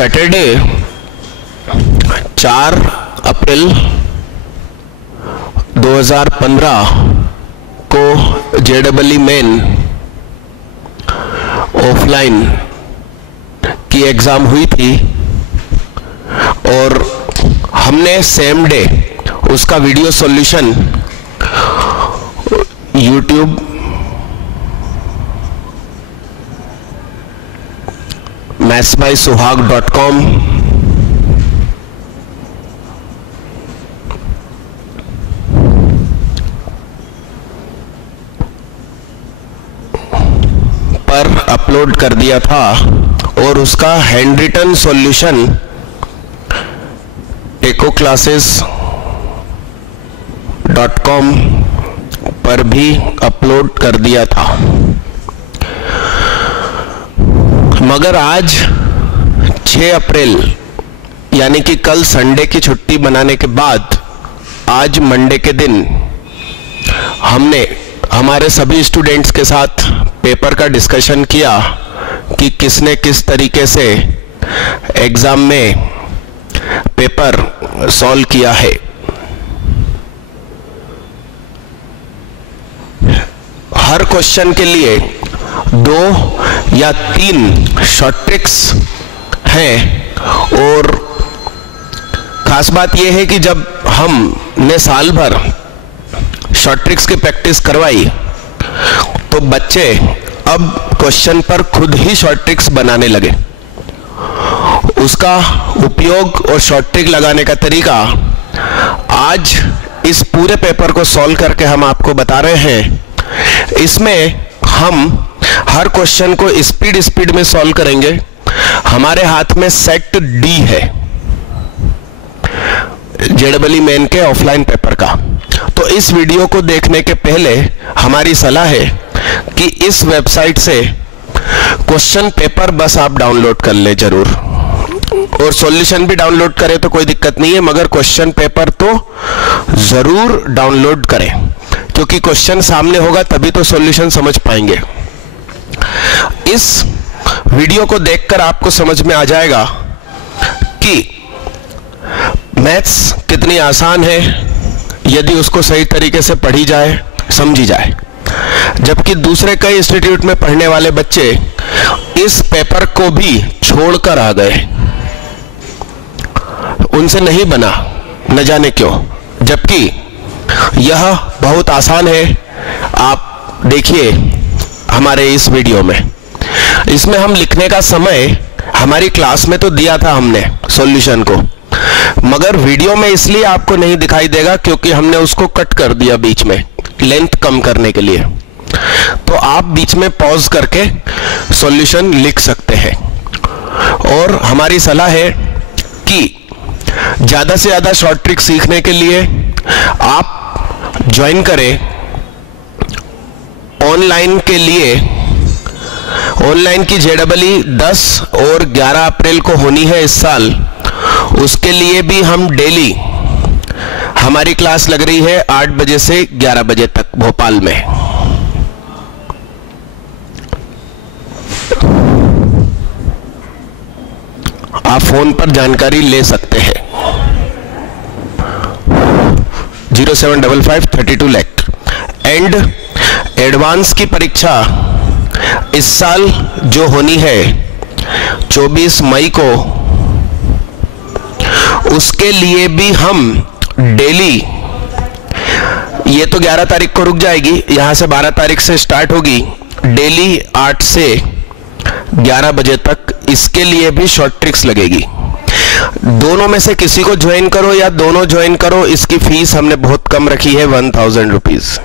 Saturday 4 अप्रैल 2015 को JEE main offline की exam हुई थी और हमने सेम डे उसका वीडियो सॉल्यूशन YouTube mathsbysuhag.com पर अपलोड कर दिया था और उसका हैंड रिटन सॉल्यूशन ecoclasses.com पर भी अपलोड कर दिया था। मगर आज 6 अप्रैल यानी कि कल संडे की छुट्टी बनाने के बाद आज मंडे के दिन हमने हमारे सभी स्टूडेंट्स के साथ पेपर का डिस्कशन किया कि किसने किस तरीके से एग्जाम में पेपर सॉल्व किया है। हर क्वेश्चन के लिए 2 या 3 शॉर्ट ट्रिक्स हैं और खास बात यह है कि जब हमने साल भर शॉर्ट ट्रिक्स की प्रैक्टिस करवाई तो बच्चे अब क्वेश्चन पर खुद ही शॉर्ट ट्रिक्स बनाने लगे। उसका उपयोग और शॉर्ट ट्रिक लगाने का तरीका आज इस पूरे पेपर को सॉल्व करके हम आपको बता रहे हैं। इसमें हम हर क्वेश्चन को स्पीड में सॉल्व करेंगे। हमारे हाथ में सेट डी है JEE मेन के ऑफलाइन पेपर का। तो इस वीडियो को देखने के पहले हमारी सलाह है कि इस वेबसाइट से क्वेश्चन पेपर बस आप डाउनलोड कर ले जरूर, और सॉल्यूशन भी डाउनलोड करें तो कोई दिक्कत नहीं है, मगर क्वेश्चन पेपर तो जरूर डाउनलोड करें क्योंकि क्वेश्चन सामने होगा तभी तो सॉल्यूशन समझ पाएंगे। इस वीडियो को देखकर आपको समझ में आ जाएगा कि मैथ्स कितनी आसान है यदि उसको सही तरीके से पढ़ी जाए, समझी जाए। जबकि दूसरे कई इंस्टीट्यूट में पढ़ने वाले बच्चे इस पेपर को भी छोड़कर आ गए, उनसे नहीं बना, न जाने क्यों, जबकि यह बहुत आसान है। आप देखिए हमारे इस वीडियो में, इसमें हम लिखने का समय हमारी क्लास में तो दिया था हमने सॉल्यूशन को, मगर वीडियो में इसलिए आपको नहीं दिखाई देगा क्योंकि हमने उसको कट कर दिया बीच में, लेंथ कम करने के लिए। तो आप बीच में पॉज करके सॉल्यूशन लिख सकते हैं। और हमारी सलाह है कि ज़्यादा से ज़्यादा शॉर्ट ट्रिक सीखने के लिए आप ज्वाइन करें ऑनलाइन के लिए। ऑनलाइन की JEE 10 और 11 अप्रैल को होनी है इस साल। उसके लिए भी हम डेली हमारी क्लास लग रही है 8 बजे से 11 बजे तक भोपाल में। आप फोन पर जानकारी ले सकते हैं 075532 लाख। एंड एडवांस की परीक्षा इस साल जो होनी है 24 मई को, उसके लिए भी हम डेली, ये तो 11 तारीख को रुक जाएगी, यहां से 12 तारीख से स्टार्ट होगी, डेली 8 से 11 बजे तक इसके लिए भी शॉर्ट ट्रिक्स लगेगी। दोनों में से किसी को ज्वाइन करो या दोनों ज्वाइन करो, इसकी फीस हमने बहुत कम रखी है 1000 रुपीज।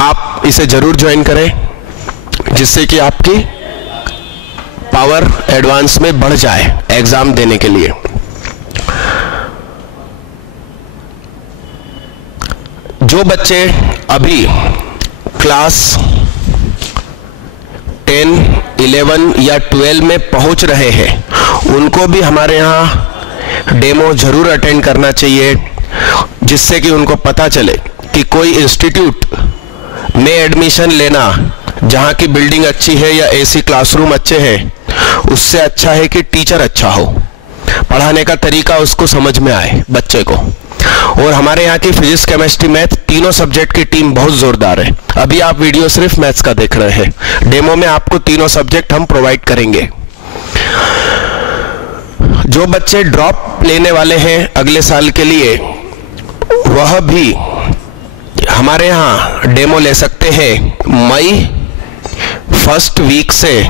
आप इसे जरूर ज्वाइन करें जिससे कि आपकी पावर एडवांस में बढ़ जाए एग्जाम देने के लिए। जो बच्चे अभी क्लास 10, 11 या 12 में पहुंच रहे हैं उनको भी हमारे यहाँ डेमो जरूर अटेंड करना चाहिए, जिससे कि उनको पता चले कि कोई इंस्टीट्यूट में एडमिशन लेना जहाँ की बिल्डिंग अच्छी है या एसी क्लासरूम अच्छे हैं, उससे अच्छा है कि टीचर अच्छा हो, पढ़ाने का तरीका उसको समझ में आए बच्चे को। और हमारे यहाँ की फिजिक्स, केमिस्ट्री, मैथ तीनों सब्जेक्ट की टीम बहुत जोरदार है। अभी आप वीडियो सिर्फ मैथ्स का देख रहे हैं, डेमो में आपको तीनों सब्जेक्ट हम प्रोवाइड करेंगे। जो बच्चे ड्रॉप लेने वाले हैं अगले साल के लिए, वह भी हमारे यहाँ डेमो ले सकते हैं। मई फर्स्ट वीक से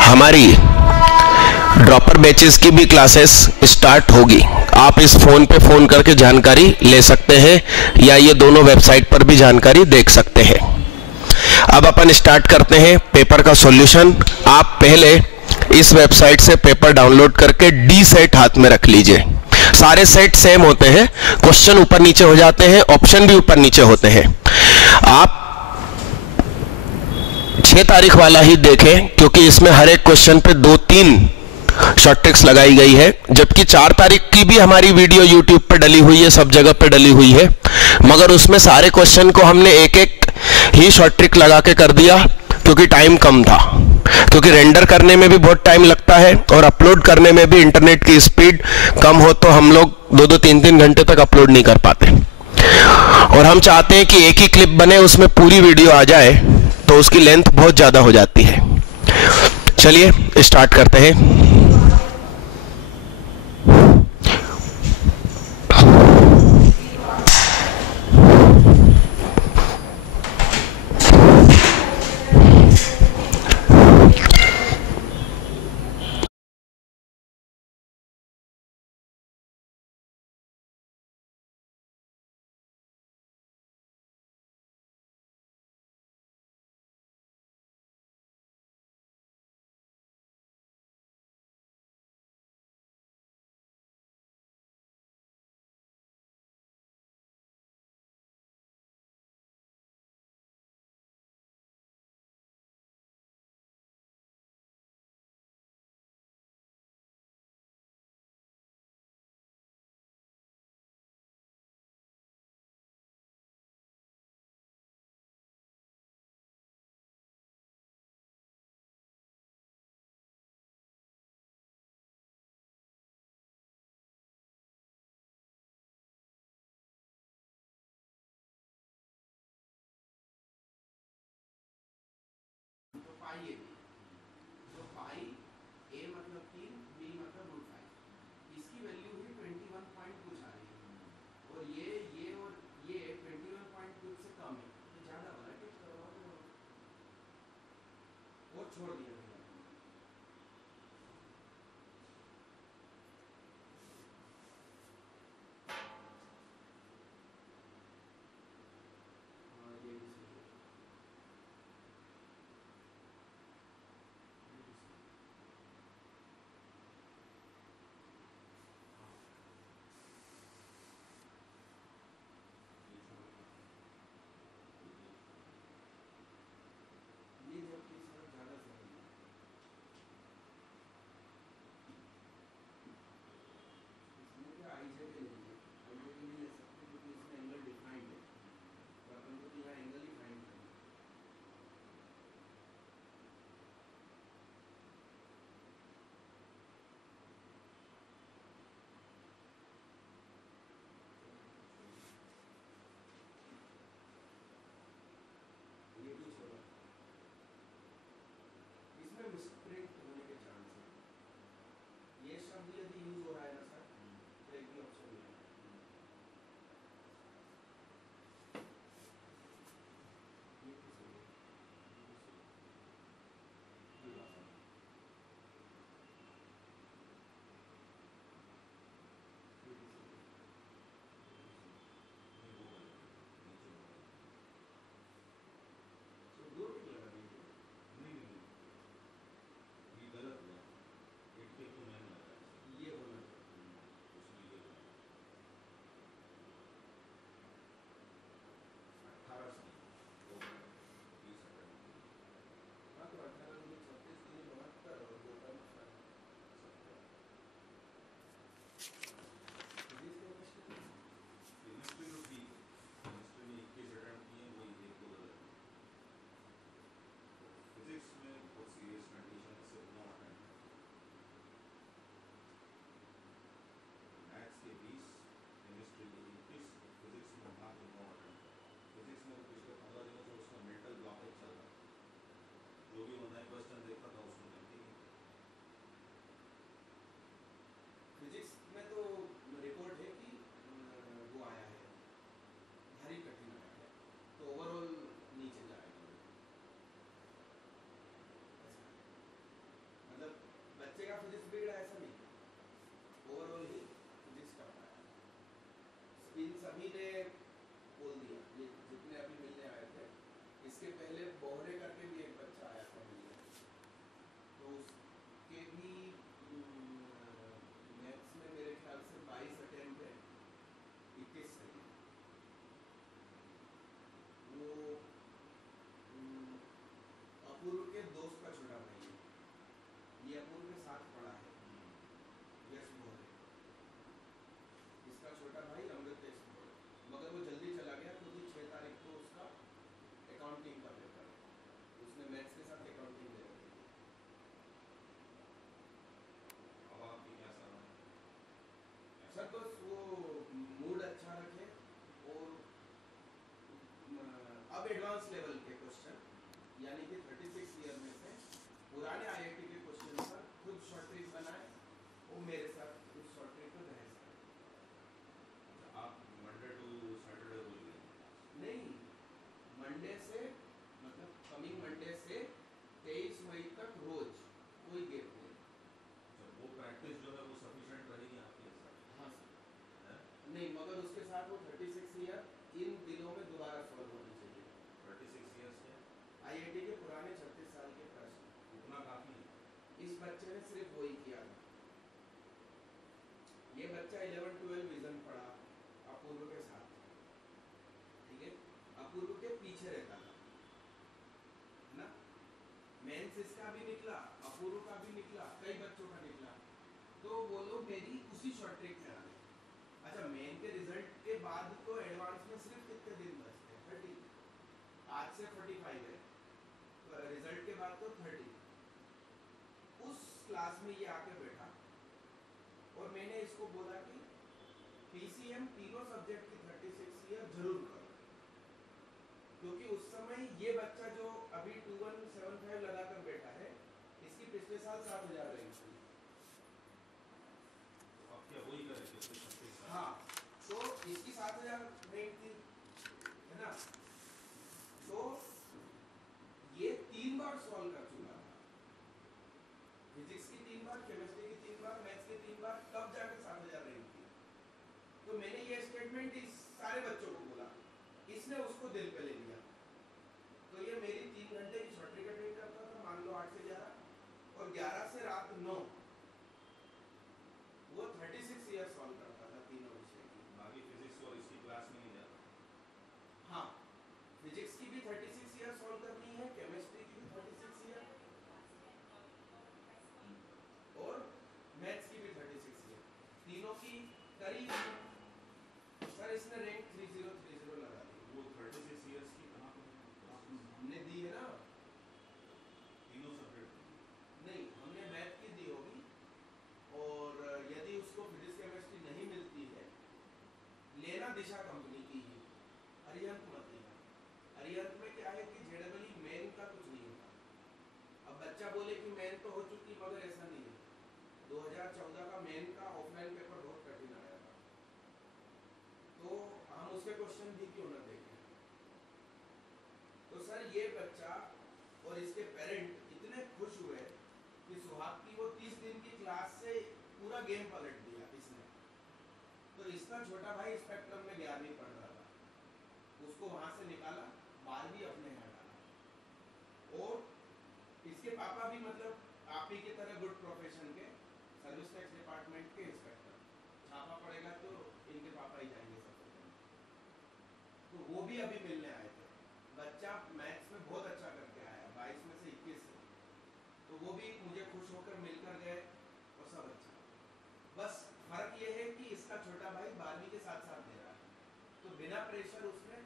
हमारी ड्रॉपर बैचेस की भी क्लासेस स्टार्ट होगी। आप इस फोन पे फोन करके जानकारी ले सकते हैं या ये दोनों वेबसाइट पर भी जानकारी देख सकते हैं। अब अपन स्टार्ट करते हैं पेपर का सॉल्यूशन। आप पहले इस वेबसाइट से पेपर डाउनलोड करके डी सेट हाथ में रख लीजिए। सारे सेट सेम होते हैं, क्वेश्चन ऊपर नीचे हो जाते हैं, ऑप्शन भी ऊपर नीचे होते हैं। आप 6 तारीख वाला ही देखें, क्योंकि इसमें हर एक क्वेश्चन पे 2-3 शॉर्ट ट्रिक्स लगाई गई है, जबकि 4 तारीख की भी हमारी वीडियो यूट्यूब पे डली हुई है, सब जगह पे डली हुई है, मगर उसमें सारे क्वेश्चन को हमने एक एक ही शॉर्ट ट्रिक लगा के कर दिया, क्योंकि टाइम कम था। क्योंकि रेंडर करने में भी बहुत टाइम लगता है और अपलोड करने में भी इंटरनेट की स्पीड कम हो तो हम लोग 2-2, 3-3 घंटे तक अपलोड नहीं कर पाते। और हम चाहते हैं कि एक ही क्लिप बने, उसमें पूरी वीडियो आ जाए, तो उसकी लेंथ बहुत ज़्यादा हो जाती है। चलिए स्टार्ट करते हैं। बच्चे ने सिर्फ वही किया था। ये बच्चा 11-12 विजन पढ़ा अपूर्व के साथ, ठीक है, अपूर्व के पीछे रहता था ना। मेंस इसका भी निकला, अपूर्व का भी निकला, कई बच्चों का निकला, तो वो लोग मेरी उसी शॉर्ट ट्रिक में आ गए। अच्छा, मेन के रिजल्ट के बाद तो एडवांस में सिर्फ कितने दिन बचते हैं? 30। आज से 45 है, तो रिजल्ट के बाद तो 30। उस क्लास में ये आके बैठा और मैंने इसको बोला कि पीसीएम तीनों सब्जेक्ट की 36 ईयर जरूर करो, क्योंकि उस समय ये बच्चा जो अभी 2175 लगाकर बैठा है, इसकी पिछले साल 7000 रैंक थी। अब क्या वही करेंगे? हाँ, तो इसकी 7000 रैंक थी, है ना। तो ये 3 बार सॉल्व कर चुका था, फिजिक्स की 3 बार, केमिस्ट्री की 3 बार, मैथ्स की 3 बार, तब जाकर 7000 रैंक थी। तो मैंने ये स्टेटमेंट इस सारे बच्चों को बोला, इसने उसको दिल पे ले लिया। तो ये मेरी 3 घंटे की शॉर्ट ट्रिक अटेंड करता था, मान लो 8 से 11, और 11 से रात 9 वो 36 ईयर सॉल्व करता था तीनों विषय की। बाकी फिजिक्स और इसकी क्लास में नहीं जाता। हाँ, फिजिक्स की भी 36 ईयर सॉल्व करनी है, केमिस्ट्री की भी 36 ईयर, और मैथ्स की भी 36 ईयर, तीनों की करीब। सर इसने रैंक 3030 लगा दी। वो 36 ईयर्स की कहाँ हमने दी है ना, तीनों सब्जेक्ट? नहीं, हमने मैथ की दी होगी, और यदि उसको फिजिक्स केमिस्ट्री नहीं मिलती है, लेना दिशा कंपनी की ही, अरिहंत मत लेना। अरिहंत में क्या है कि जेडबली मेन का कुछ नहीं होता। अब बच्चा बोले कि मेन तो हो चुकी, मगर ऐसा नहीं है। 2014 का मेन का ऑफलाइन पेपर बहुत कठिन आया था, तो हम उसके क्वेश्चन भी क्यों ना देखें। तो सर ये बच्चा और इसके पेरेंट इतने खुश हुए कि सुहाग की वो 30 दिन की क्लास से पूरा गेम पलट दिया इसने। तो इसका छोटा भाई स्पेक्ट्रम में 11वीं पढ़ रहा था, उसको वहां से निकाला, 12वीं अपने यहाँ डाला। और इसके पापा भी मतलब आप ही की तरह गुड प्रोफेशन के सर्विस टैक्स डिपार्टमेंट के इंस्पेक्टर, छापा पड़ेगा तो इनके पापा ही जाएंगे सबसे पहले। तो वो भी अभी मिलने आए थे। बच्चा मैथ्स में बहुत अच्छा करके आया, 22 में से 21 से, तो वो भी मुझे खुश होकर मिलकर गए, और सब अच्छा। बस फर्क ये है कि इसका छोटा भाई 12वीं के साथ साथ दे रहा है, तो बिना प्रेशर उसने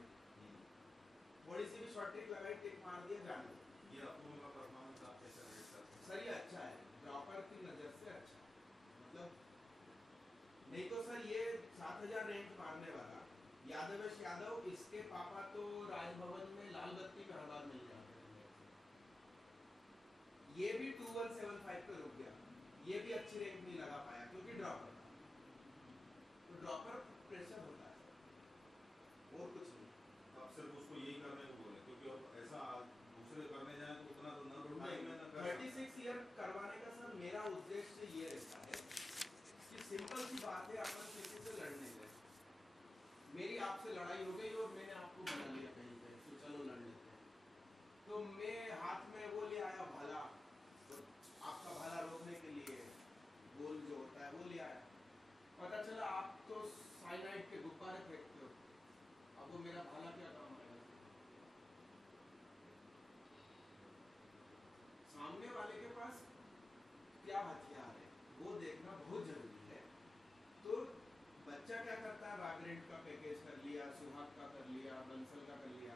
थोड़ी सी भी शॉर्ट ट्रिक लगाई, टिक मार दिया, जान लो। ये अपूर्व का परफॉर्मेंस आप कैसे रेट करते हैं? सर ये अच्छा है, ड्रॉपर की नज़र से अच्छा है, मतलब नहीं तो सर ये 7000 रैंक मारने वाला यादवेश यादव, इसके पापा तो राजभवन में लाल बत्ती में हर बार मिल जाते हैं। ये भी 2175 पे रुक गया, ये भी अच्छी रैंक नहीं लगा पाया क्योंकि ड्रॉपर था। तो ड्रॉपर प्रेशर होता है और कुछ नहीं। आप सिर्फ उसको यही करने को बोले, क्योंकि अब ऐसा दूसरे करने जाए तो उतना तो न टाइम में न कर। 36 ईयर करवाने का सर मेरा उद्देश्य ये रहता है कि सिंपल सी बात है, अपन किसी से लड़ने गए, मेरी आपसे लड़ाई हो गई और मैंने आपको बुला लिया कहीं पे, तो चलो लड़ लेते हैं, तो मैं हाथ में वो ले आया भाला, तो आपका भाला रोकने के लिए गोल जो होता है वो ले आया, पता चला आप तो साइनाइड के गुब्बारे फेंकते हो, अब वो मेरा भाला क्या काम आएगा? सामने वाले के पास क्या हथियार है वो देखना बहुत जरूरी है। तो बच्चा क्या करता है, वाइब्रेंट का पैकेज कर लिया, सुहाग का कर लिया, बंसल का कर लिया,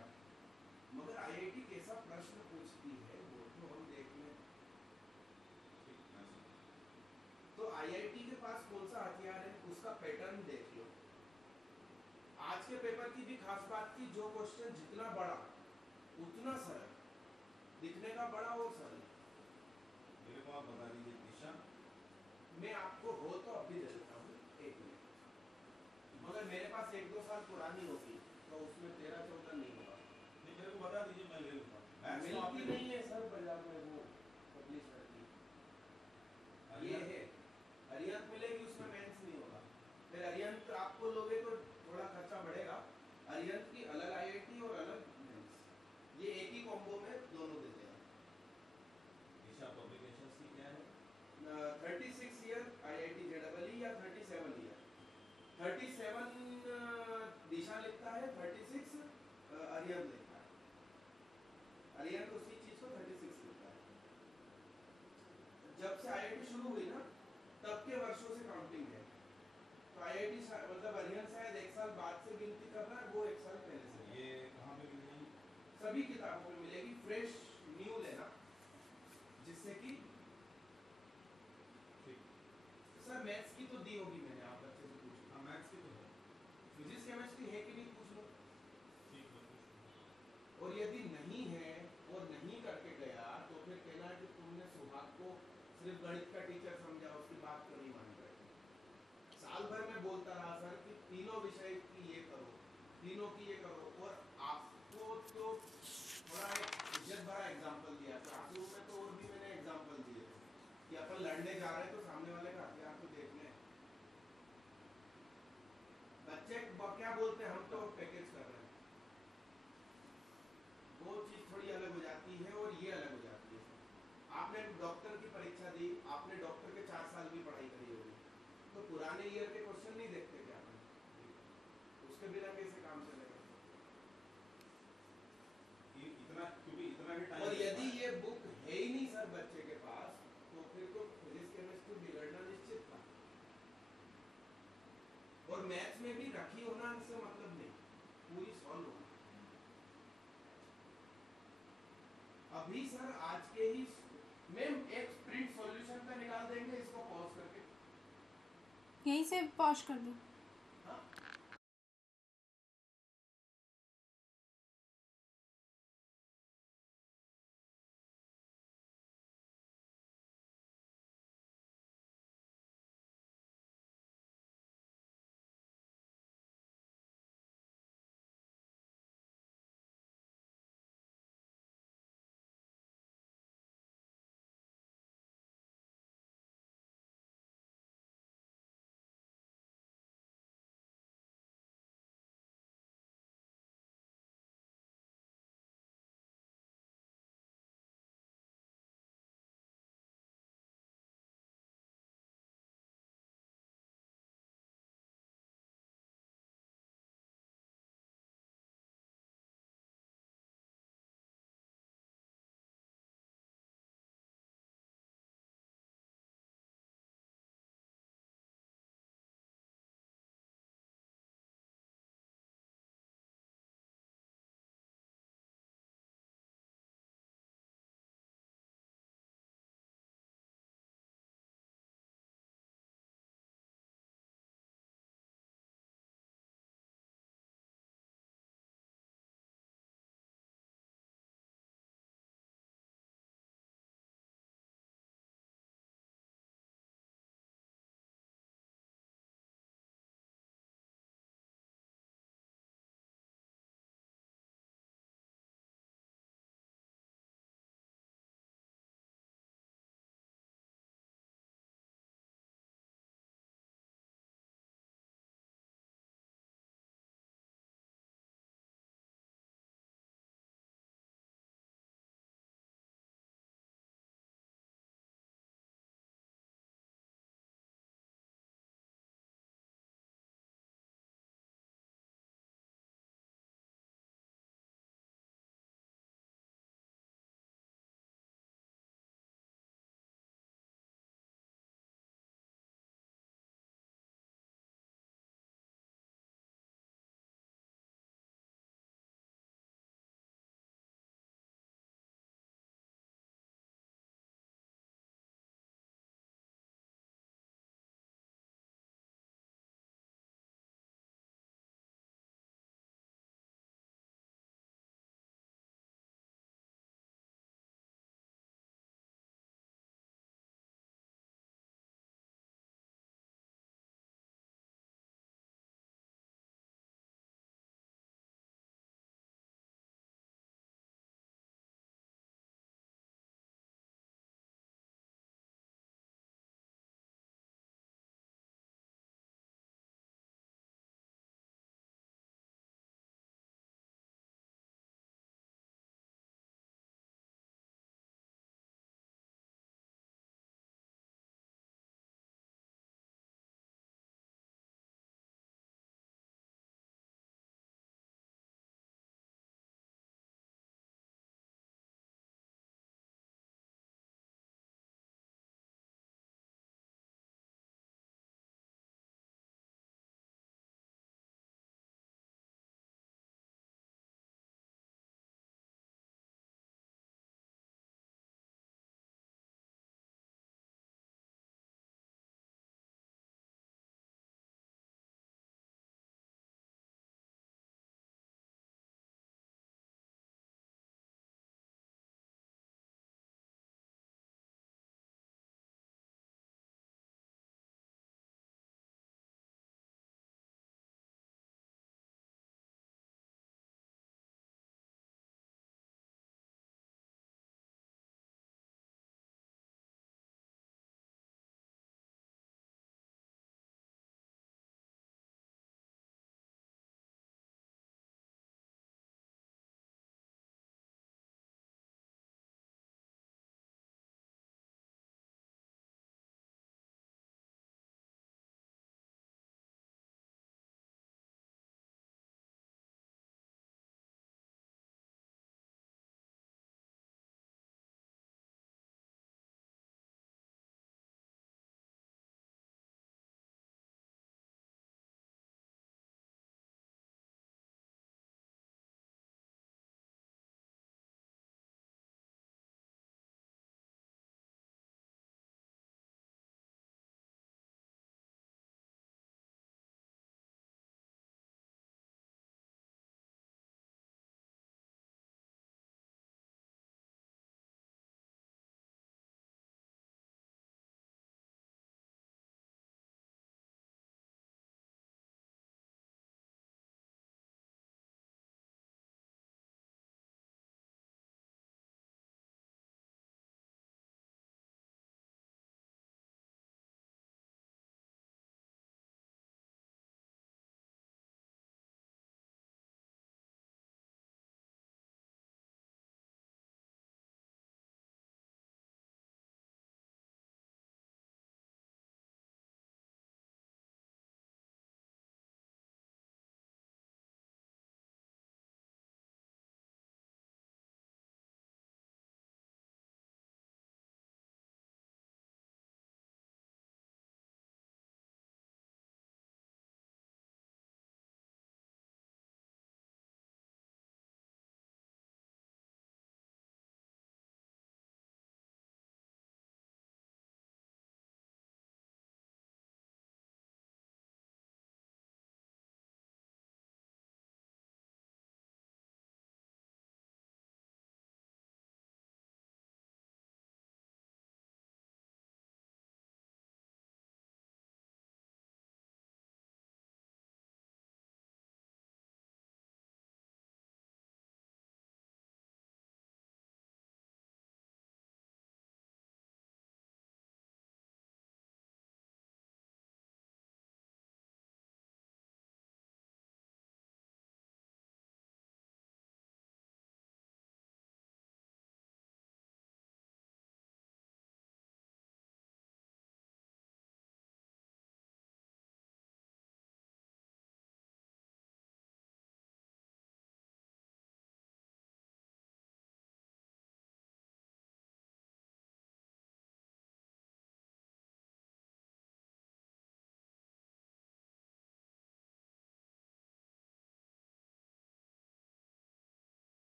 मगर आईआईटी कैसा प्रश्न पूछती है वो तो हम देख लें। तो आईआईटी के पास कौन सा हथियार है उसका पैटर्न देख लो। आज के पेपर की भी खास बात थी, जो क्वेश्चन जितना बड़ा उतना सरल, दिखने का बड़ा और सरल। मेरे को आप बता दीजिए दिशा। मैं आपको हो तो अभी दे देता हूँ, 1 मिनट, मगर मेरे पास 1-2 साल पुरानी होगी तो उसमें 13-14 नहीं होगा। नहीं, मेरे को बता दीजिए, मैं ले लूँगा। मिलती नहीं है सर बाजार में वो पब्लिश करती, ये है अरिहंत मिलेगी, उसमें मेंस नहीं होगा। फिर अरिहंत आपको लोगे तो थोड़ा खर्चा बढ़ेगा, अरिहंत की अलग आईआईटी और अलग मेंस, ये एक ही कॉम्बो में दोनों देते हैं। दिशा पब्लिकेशंस की क्या है? 37 दिशा लिखता है, 36 अरियन लिखता है। अरियन तो उसी चीज को 36 लिखता है। जब से आईआईटी शुरू हुई ना, तब के वर्षों से काउंटिंग है। तो आईआईटी मतलब अरियन शायद 1 साल बाद से गिनती कर रहा है, वो 1 साल पहले से। ये कहाँ पे मिलेगी? सभी किताबों में मिलेगी, फ्रेश न्यू लेना, जिससे कि सर मैथ्स की तो दी होगी मैंने, आप बच्चे से पूछो। हाँ मैथ्स की तो है। फिजिक्स केमिस्ट्री है कि नहीं पूछ लो। ठीक है। और यदि नहीं है और नहीं करके गया तो फिर कहना है कि तुमने सुहाग को सिर्फ गणित का टीचर समझा, उसकी बात को नहीं मान रहे। साल भर में बोलता रहा सर कि तीनों विषय की ये करो, तीनों की ये करो, और आपको तो थोड़ा एक इज्जत भरा एग्जाम्पल दिया। क्लासरूम में तो और भी मैंने एग्जाम्पल दिए कि अपन लड़ने जा रहे हैं तो सामने वाले का हथियार तो देख लें। बच्चे क्या बोलते हैं, हम तो पैकेज कर रहे हैं। वो चीज थोड़ी अलग हो जाती है और ये अलग हो जाती है। आपने डॉक्टर की परीक्षा दी, आपने डॉक्टर के 4 साल की पढ़ाई करी होगी, तो पुराने ईयर के क्वेश्चन नहीं देखते क्या अपन? उसके बिना कैसे काम चलेगा? इतना, क्योंकि इतना भी टाइम। और यदि ये बुक है ही नहीं सर बच्चे के पास, तो फिर तो फिजिक्स केमिस्ट्री बिगड़ना निश्चित था। और मैथ्स में भी रखी होना से मतलब नहीं, पूरी सॉल्व होना। अभी सर आज के ही मैम एक प्रिंट सॉल्यूशन का निकाल देंगे, इसको पॉज करके यहीं से पॉज कर दो। हाँ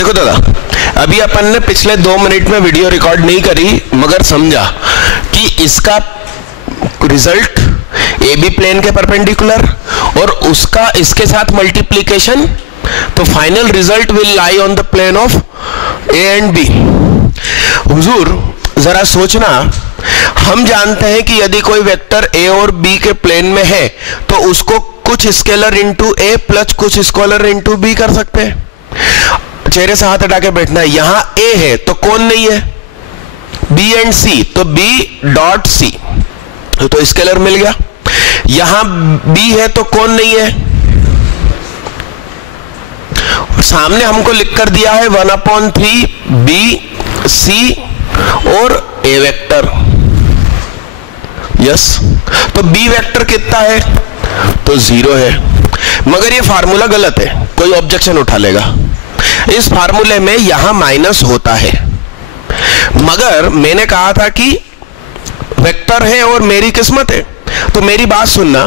देखो दादा, अभी अपन ने पिछले 2 मिनट में वीडियो रिकॉर्ड नहीं करी, मगर समझा कि इसका रिजल्ट ए बी प्लेन के परपेंडिकुलर और उसका इसके साथ मल्टीप्लीकेशन, तो final result will lie on the plane of A and B. हुजूर जरा सोचना, हम जानते हैं कि यदि कोई वेक्टर ए और बी के प्लेन में है तो उसको कुछ स्केलर इंटू ए प्लस कुछ स्केलर इंटू बी कर सकते हैं। चेहरे से हाथ हटा के बैठना है। यहां ए है तो कौन नहीं है? बी एंड सी, तो बी डॉट सी तो स्केलर मिल गया। यहां बी है तो कौन नहीं है? सामने हमको लिख कर दिया है 1/3 बी सी और ए वेक्टर। यस, तो बी वेक्टर कितना है? तो 0 है। मगर ये फार्मूला गलत है, कोई ऑब्जेक्शन उठा लेगा। इस फार्मूले में यहां माइनस होता है, मगर मैंने कहा था कि वेक्टर है और मेरी किस्मत है। तो मेरी बात सुनना,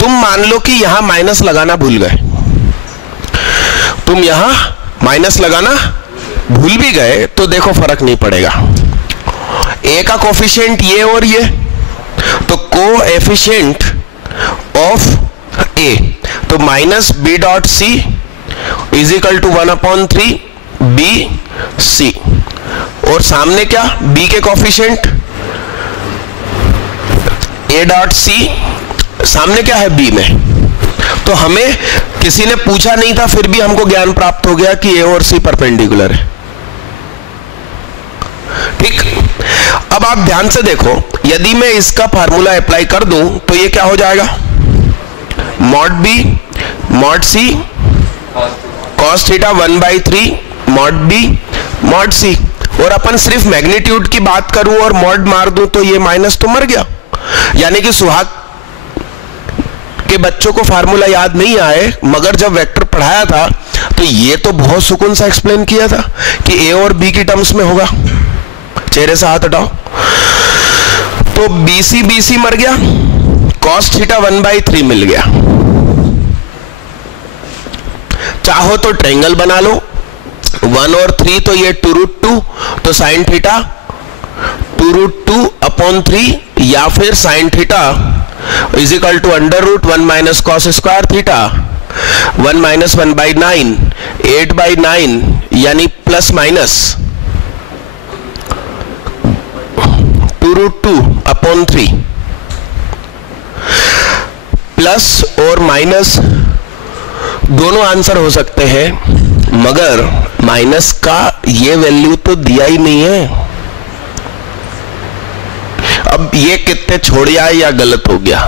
तुम मान लो कि यहां माइनस लगाना भूल गए, तुम यहां माइनस लगाना भूल भी गए तो देखो फर्क नहीं पड़ेगा। ए का कोफिशिएंट ये और ये, तो कोएफिशिएंट ऑफ ए, तो minus B dot C is equal to 1/3 B C. और सामने क्या? बी के कोफिशिएंट ए डॉट सी, सामने क्या है? बी में। तो हमें किसी ने पूछा नहीं था, फिर भी हमको ज्ञान प्राप्त हो गया कि ए और सी परपेंडिकुलर है। ठीक, अब आप ध्यान से देखो, यदि मैं इसका फार्मूला अप्लाई कर दूं तो ये क्या हो जाएगा? Mod B mod C cos theta 1/3 mod B mod C. और अपन सिर्फ मैग्नीट्यूड की बात करूं और मॉड मार दूं तो ये माइनस तो मर गया। यानी कि सुहाग के बच्चों को फार्मूला याद नहीं आए, मगर जब वेक्टर पढ़ाया था तो ये तो बहुत सुकून सा एक्सप्लेन किया था कि ए और बी की टर्म्स में होगा। चेहरे से हाथ हटाओ, तो बीसी बीसी मर गया, कॉस थीटा 1/3 मिल गया। चाहो तो ट्रायंगल बना लो, 1 और 3 तो ये 2√2, तो साइन थीटा 2√2/3, या फिर sine theta is equal to √1 minus cos square theta 1 minus 1/9 8/9, यानी प्लस माइनस 2√2/3। प्लस और माइनस दोनों आंसर हो सकते हैं, मगर माइनस का ये वैल्यू तो दिया ही नहीं है। अब ये कितने छोड़ आए या गलत हो गया?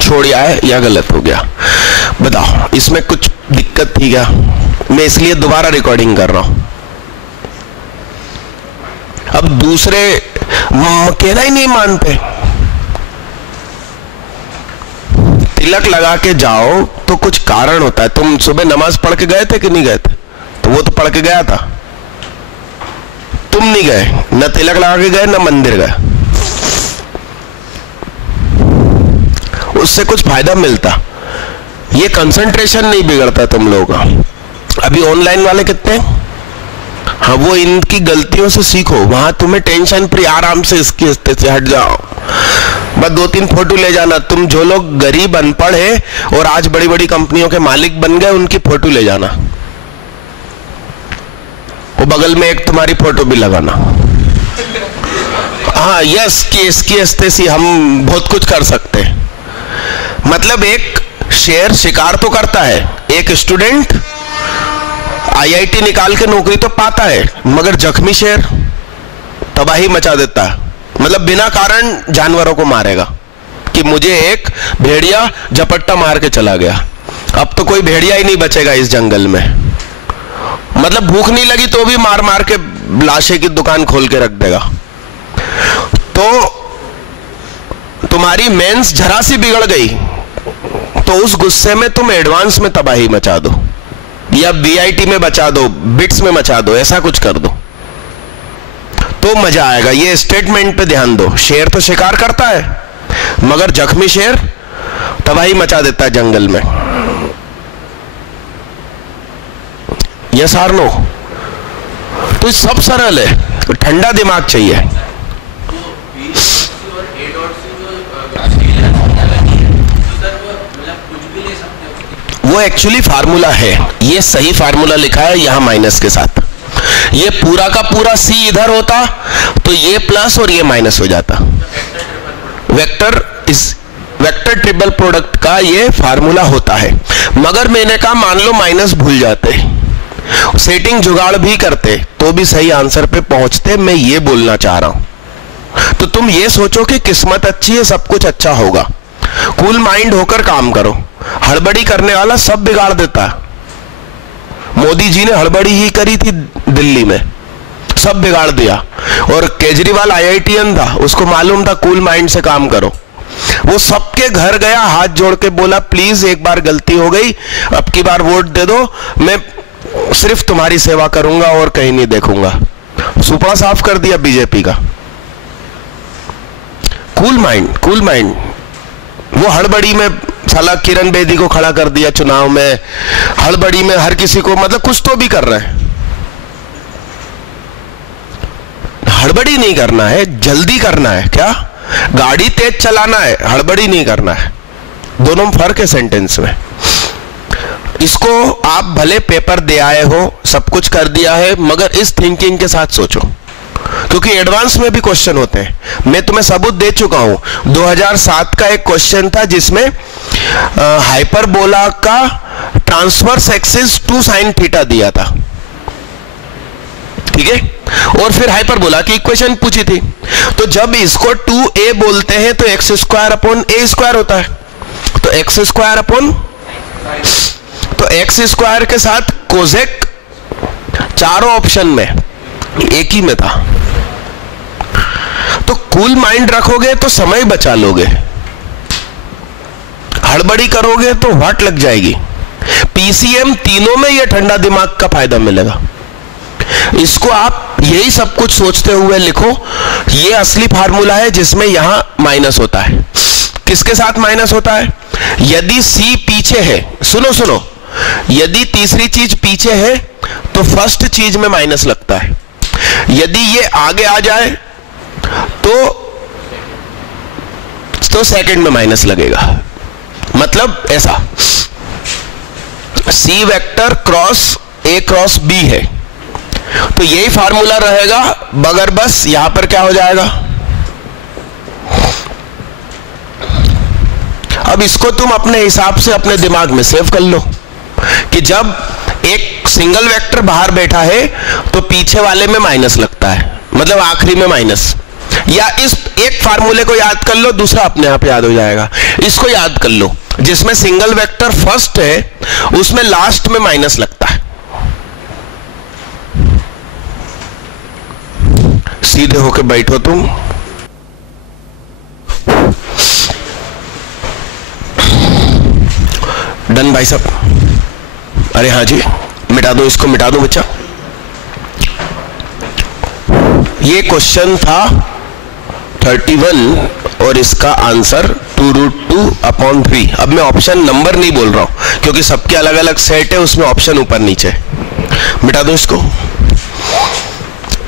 छोड़ आए या गलत हो गया? बताओ, इसमें कुछ दिक्कत थी क्या? मैं इसलिए दोबारा रिकॉर्डिंग कर रहा हूं। अब दूसरे कहना ही नहीं मानते। तिलक लगा के जाओ तो कुछ कारण होता है। तुम सुबह नमाज पढ़ के गए थे कि नहीं गए थे? तो वो तो पढ़ के गया था, तुम नहीं गए, न तिलक लगा के गए न मंदिर गए। उससे कुछ फायदा मिलता? ये कंसंट्रेशन नहीं बिगड़ता तुम लोगों का। अभी ऑनलाइन वाले कितने? हाँ, वो इनकी गलतियों से सीखो, वहां तुम्हें टेंशन फ्री आराम से इसकी स्थिति से हट जाओ। बस 2-3 फोटो ले जाना। तुम जो लोग गरीब अनपढ़ है और आज बड़ी बड़ी कंपनियों के मालिक बन गए, उनकी फोटो ले जाना। वो बगल में एक तुम्हारी फोटो भी लगाना। हाँ, यस, कि इसकी स्थिति से हम बहुत कुछ कर सकते हैं। मतलब एक शेर शिकार तो करता है, एक स्टूडेंट आईआईटी निकाल के नौकरी तो पाता है, मगर जख्मी शेर तबाही मचा देता है। मतलब बिना कारण जानवरों को मारेगा कि मुझे एक भेड़िया झपट्टा मार के चला गया, अब तो कोई भेड़िया ही नहीं बचेगा इस जंगल में। मतलब भूख नहीं लगी तो भी मार मार के लाशे की दुकान खोल के रख देगा। तो तुम्हारी मेंस जरा सी बिगड़ गई तो उस गुस्से में तुम एडवांस में तबाही मचा दो, या बीआईटी में बचा दो, बिट्स में मचा दो, ऐसा कुछ कर दो तो मजा आएगा। ये स्टेटमेंट पे ध्यान दो। शेर तो शिकार करता है, मगर जख्मी शेर तबाही मचा देता है जंगल में। Yes or no? तो सब सरल है, तो ठंडा दिमाग चाहिए। वो एक्चुअली फार्मूला है, ये सही फार्मूला लिखा है यहां माइनस के साथ। ये पूरा का पूरा सी इधर होता तो ये प्लस और ये माइनस हो जाता। वेक्टर ट्रिपल प्रोडक्ट का ये फार्मूला होता है। मगर मैंने कहा मान लो माइनस भूल जाते, सेटिंग जुगाड़ भी करते तो भी सही आंसर पे पहुंचते। मैं ये बोलना चाह रहा हूं। तो तुम ये सोचो कि किस्मत अच्छी है, सब कुछ अच्छा होगा। कूल माइंड होकर काम करो। हड़बड़ी करने वाला सब बिगाड़ देता है। मोदी जी ने हड़बड़ी ही करी थी दिल्ली में, सब बिगाड़ दिया। और केजरीवाल IITian था, उसको मालूम था कूल माइंड से काम करो। वो सबके घर गया, हाथ जोड़ के बोला प्लीज एक बार गलती हो गई, अब की बार वोट दे दो, मैं सिर्फ तुम्हारी सेवा करूंगा और कहीं नहीं देखूंगा। सुपड़ा साफ कर दिया बीजेपी का। Cool mind, cool mind. वो हड़बड़ी में साला किरण बेदी को खड़ा कर दिया चुनाव में, हड़बड़ी में हर किसी को, मतलब कुछ तो भी कर रहे हैं। हड़बड़ी नहीं करना है, जल्दी करना है। क्या गाड़ी तेज चलाना है, हड़बड़ी नहीं करना है। दोनों फर्क है सेंटेंस में। इसको आप भले पेपर दे आए हो, सब कुछ कर दिया है, मगर इस थिंकिंग के साथ सोचो, क्योंकि एडवांस में भी क्वेश्चन होते हैं। मैं तुम्हें सबूत दे चुका हूं। 2007 का एक क्वेश्चन था जिसमें हाइपरबोला का ट्रांसवर्स एक्सिस 2 sin थीटा दिया था, ठीक है, और फिर हाइपरबोला की इक्वेशन पूछी थी। तो जब इसको 2a बोलते हैं तो एक्स स्क्वायर अपॉन ए स्क्वायर होता है, तो एक्स स्क्वायर अपॉन, तो एक्स स्क्वायर के साथ कोजेक चारों ऑप्शन में एक ही में था। तो कूल माइंड रखोगे तो समय बचा लोगे, हड़बड़ी करोगे तो वाट लग जाएगी। PCM तीनों में ये ठंडा दिमाग का फायदा मिलेगा। इसको आप यही सब कुछ सोचते हुए लिखो। ये असली फार्मूला है जिसमें यहां माइनस होता है। किसके साथ माइनस होता है? यदि C पीछे है, सुनो सुनो, यदि तीसरी चीज पीछे है तो फर्स्ट चीज में माइनस लगता है। यदि ये आगे आ जाए तो सेकंड में माइनस लगेगा। मतलब ऐसा, C vector cross A cross B है, तो यही फार्मूला रहेगा, मगर बस यहां पर क्या हो जाएगा। अब इसको तुम अपने हिसाब से अपने दिमाग में सेव कर लो कि जब एक सिंगल वेक्टर बाहर बैठा है तो पीछे वाले में माइनस लगता है, मतलब आखिरी में माइनस। या इस एक फार्मूले को याद कर लो, दूसरा अपने आप याद हो जाएगा। इसको याद कर लो, जिसमें सिंगल वेक्टर फर्स्ट है उसमें लास्ट में माइनस लगता है। सीधे होके बैठो तुम। डन भाई साहब? अरे हाँ जी, मिटा दो इसको, मिटा दो बच्चा। ये क्वेश्चन था 31 और इसका आंसर 2√2/3। अब मैं ऑप्शन नंबर नहीं बोल रहा हूं क्योंकि सबके अलग अलग सेट है, उसमें ऑप्शन ऊपर नीचे। मिटा दो इसको।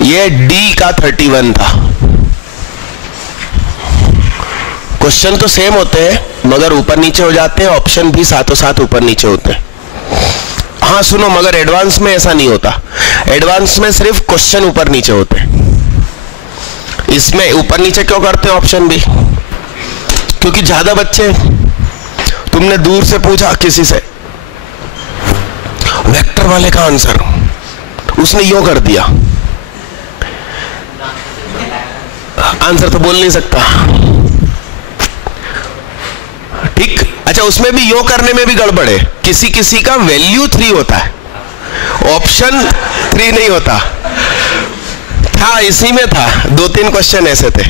ये डी का 31 था। क्वेश्चन तो सेम होते हैं मगर ऊपर नीचे हो जाते हैं, ऑप्शन भी साथों साथ ऊपर नीचे होते हैं। हाँ सुनो, मगर एडवांस में ऐसा नहीं होता। एडवांस में सिर्फ क्वेश्चन ऊपर नीचे होते हैं। इसमें ऊपर नीचे क्यों करते हैं ऑप्शन भी? क्योंकि ज्यादा बच्चे, तुमने दूर से पूछा किसी से वेक्टर वाले का आंसर, उसने यो कर दिया, आंसर तो बोल नहीं सकता, ठीक। अच्छा, उसमें भी यो करने में भी गड़बड़ है। किसी किसी का वैल्यू 3 होता है, ऑप्शन 3 नहीं होता था। इसी में था, 2-3 क्वेश्चन ऐसे थे।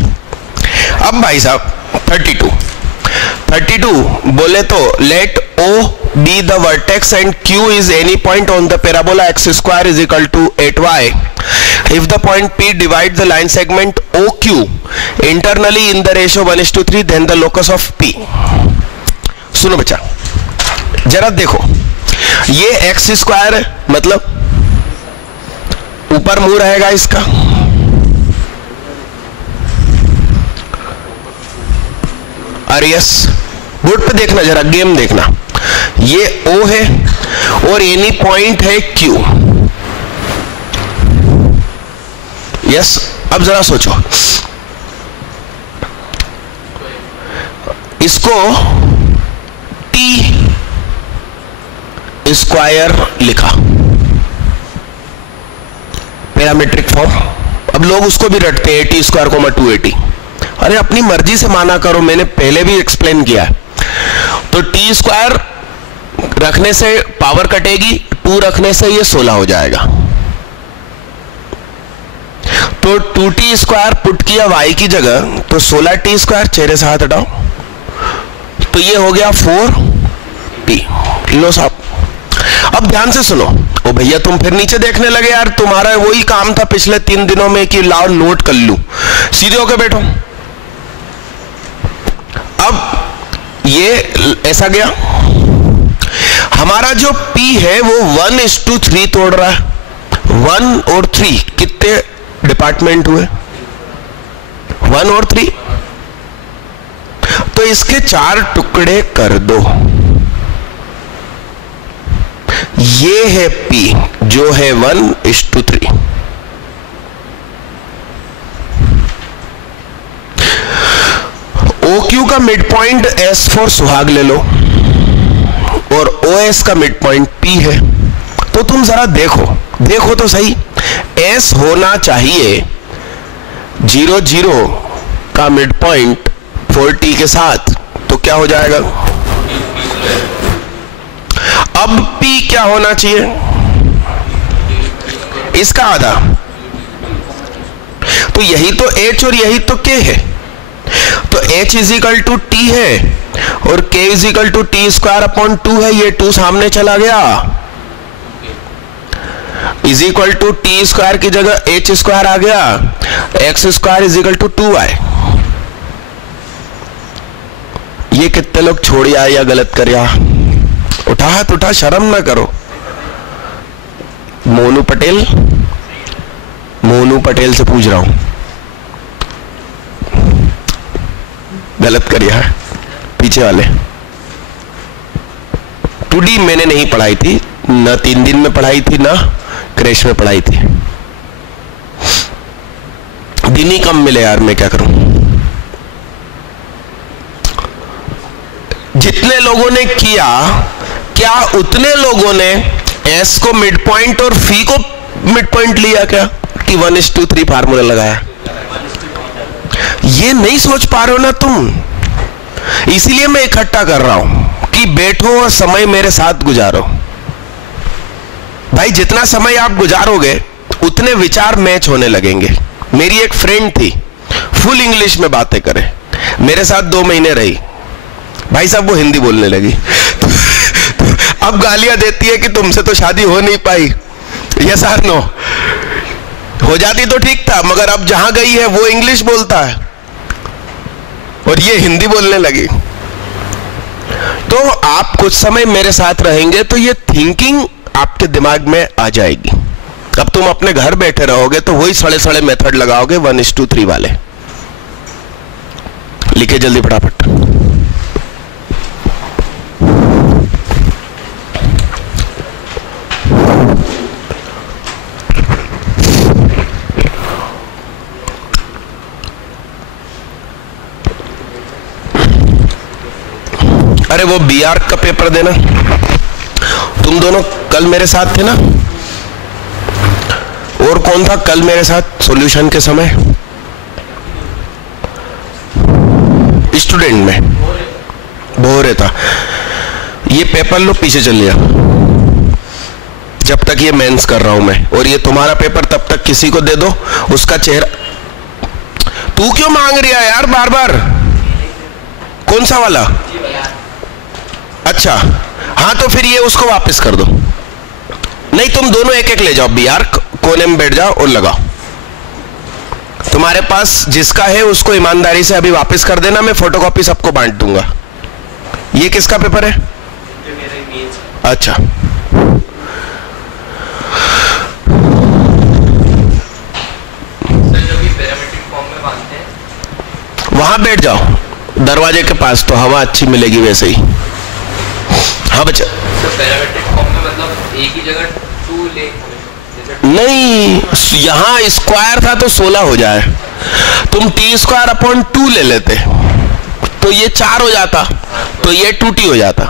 अब भाई साहब 32 बोले तो late O be the vertex and Q is any point on the parabola x square is equal to 8y. If the point P divides the line segment OQ internally in the ratio 1:3, then the locus of P. सुनो बच्चा, जरा देखो, ये x square है, मतलब ऊपर मुंह रहेगा इसका, और यस बोर्ड पे देखना, जरा गेम देखना, ये O है और एनी पॉइंट है Q। यस अब जरा सोचो, इसको T स्क्वायर लिखा, पैरामीट्रिक फॉर्म। अब लोग उसको भी रटते हैं T स्क्वायर कोमा 280। अरे अपनी मर्जी से माना करो, मैंने पहले भी एक्सप्लेन किया है। तो T स्क्वायर रखने से पावर कटेगी, 2 रखने से ये 16 हो जाएगा। तो 2T स्क्वायर पुट किया Y की जगह, तो 16T स्क्वायर, चेहरे से हाथ हटाओ, तो ये हो गया 4T। लो साहब, अब ध्यान से सुनो। ओ भैया तुम फिर नीचे देखने लगे यार, तुम्हारा वही काम था पिछले 3 दिनों में कि लाओ नोट कर लूं। सीधे होकर बैठो। अब ये ऐसा गया, हमारा जो P है वो 1:3 तोड़ रहा है। 1 और 3 कितने डिपार्टमेंट हुए? 1 और 3, तो इसके 4 टुकड़े कर दो। ये है P जो है 1:3। OQ का मिड पॉइंट S फॉर सुहाग ले लो और OS का मिड पॉइंट P है। तो तुम जरा देखो तो सही, S होना चाहिए 0 0 का मिड पॉइंट 4T के साथ, तो क्या हो जाएगा? अब P क्या होना चाहिए? इसका आधा। तो यही तो H और यही तो K है। तो H इजिकल टू T है और K is equal to T square upon 2 है। ये 2 सामने चला गया, is equal to T square की जगह H स्क्वायर आ गया, X square is equal to 2y। ये कितने लोग छोड़िया या गलत करिया? उठा हाथ उठा, शर्म ना करो। मोनू पटेल से पूछ रहा हूं, गलत करिया है पीछे वाले। 2D मैंने नहीं पढ़ाई थी, ना 3 दिन में पढ़ाई थी, ना क्रैश में पढ़ाई थी। दिन ही कम मिले यार, मैं क्या करूं। जितने लोगों ने किया, क्या उतने लोगों ने S को मिड पॉइंट और फी को मिड पॉइंट लिया क्या कि 1:3 फार्मूला लगाया? ये नहीं सोच पा रहे हो ना तुम, इसीलिए मैं इकट्ठा कर रहा हूं कि बैठो और समय मेरे साथ गुजारो। भाई जितना समय आप गुजारोगे उतने विचार मैच होने लगेंगे। मेरी एक फ्रेंड थी, फुल इंग्लिश में बातें करे, मेरे साथ 2 महीने रही। भाई साहब वो हिंदी बोलने लगी। अब गालियां देती है कि तुमसे तो शादी हो नहीं पाई। यस और नो? हो जाती तो ठीक था, मगर अब जहां गई है वो इंग्लिश बोलता है और ये हिंदी बोलने लगी। तो आप कुछ समय मेरे साथ रहेंगे तो ये थिंकिंग आपके दिमाग में आ जाएगी। अब तुम अपने घर बैठे रहोगे तो वही सड़े मेथड लगाओगे 1:3 वाले। लिखे जल्दी फटाफट। अरे वो BR का पेपर देना, तुम दोनों कल मेरे साथ थे ना? और कौन था कल मेरे साथ सॉल्यूशन के समय? स्टूडेंट में भोरे था। ये पेपर लो पीछे चल लिया जब तक ये मेंस कर रहा हूं मैं, और ये तुम्हारा पेपर तब तक किसी को दे दो, उसका चेहरा। तू क्यों मांग रहा है यार बार बार? कौन सा वाला? अच्छा हाँ, तो फिर ये उसको वापस कर दो। नहीं, तुम दोनों एक एक ले जाओ, BR कोने में बैठ जाओ और लगाओ। तुम्हारे पास जिसका है उसको ईमानदारी से अभी वापस कर देना, मैं फोटोकॉपी सबको बांट दूंगा। ये किसका पेपर है? अच्छा वहां बैठ जाओ दरवाजे के पास, तो हवा अच्छी मिलेगी वैसे ही। हाँ बच्चा। पैरामेट्रिक फॉर्म में मतलब एक ही जगह 2 ले नहीं, यहां स्क्वायर था तो 16 हो जाए, तुम t²/2 ले लेते तो ये 4 हो जाता, तो ये 2t हो जाता।